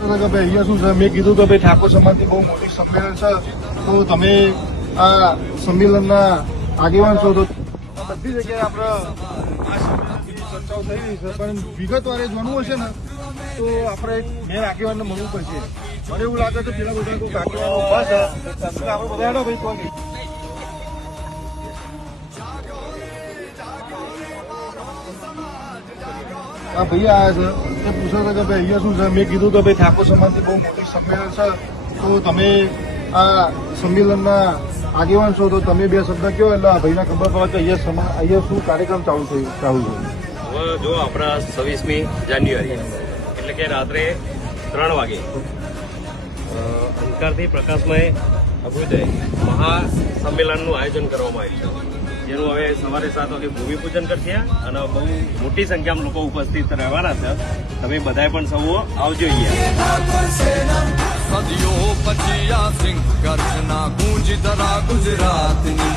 અહીંયા શું છે, મેં કીધું કે ભાઈ ઠાકોર સમાજની બહુ મોટી સંમેલન છે, તો તમે આ સંમેલનના આગેવાન છો, તો બધી જગ્યાએ આપણે આ સંમેલનની ચર્ચાઓ થઈ રહી છે, પણ વિગતવારે જાણવું હશે ને તો આપણે મેં આગેવાનને મળવું પડશે. મને એવું લાગે છે પેલા બધા કોઈ આગેવાનો ઉભા છે, આપણે બધા હેડો ભાઈ કોઈ. હા ભાઈ આવ્યા છે, એ પૂછે છે કે ભાઈ અહીંયા શું છે, મેં કીધું કે ભાઈ ઠાકોર સમાજની બહુ મોટી સંમેલન છે, તો તમે આ સંમેલનના આગેવાન છો, તો તમે બે શબ્દ કહો એટલે આ ભાઈને ખબર પડે કે અહીંયા શું કાર્યક્રમ ચાલુ છે. હવે જો આપણા 26મી જાન્યુઆરી એટલે કે રાત્રે 3 વાગે અંધકારથી પ્રકાશમય અભ્યુદય મહાસંમેલનનું આયોજન કરવામાં આવ્યું છે, જેનું હવે સવારે 7 વાગે ભૂમિપૂજન કરશે અને બહુ મોટી સંખ્યામાં લોકો ઉપસ્થિત રહેવાના છે. તમે બધાએ પણ સૌ આવજો. સદીઓ પછી આ સિંહ ગર્જના ગૂંજ ધરા ગુજરાતની.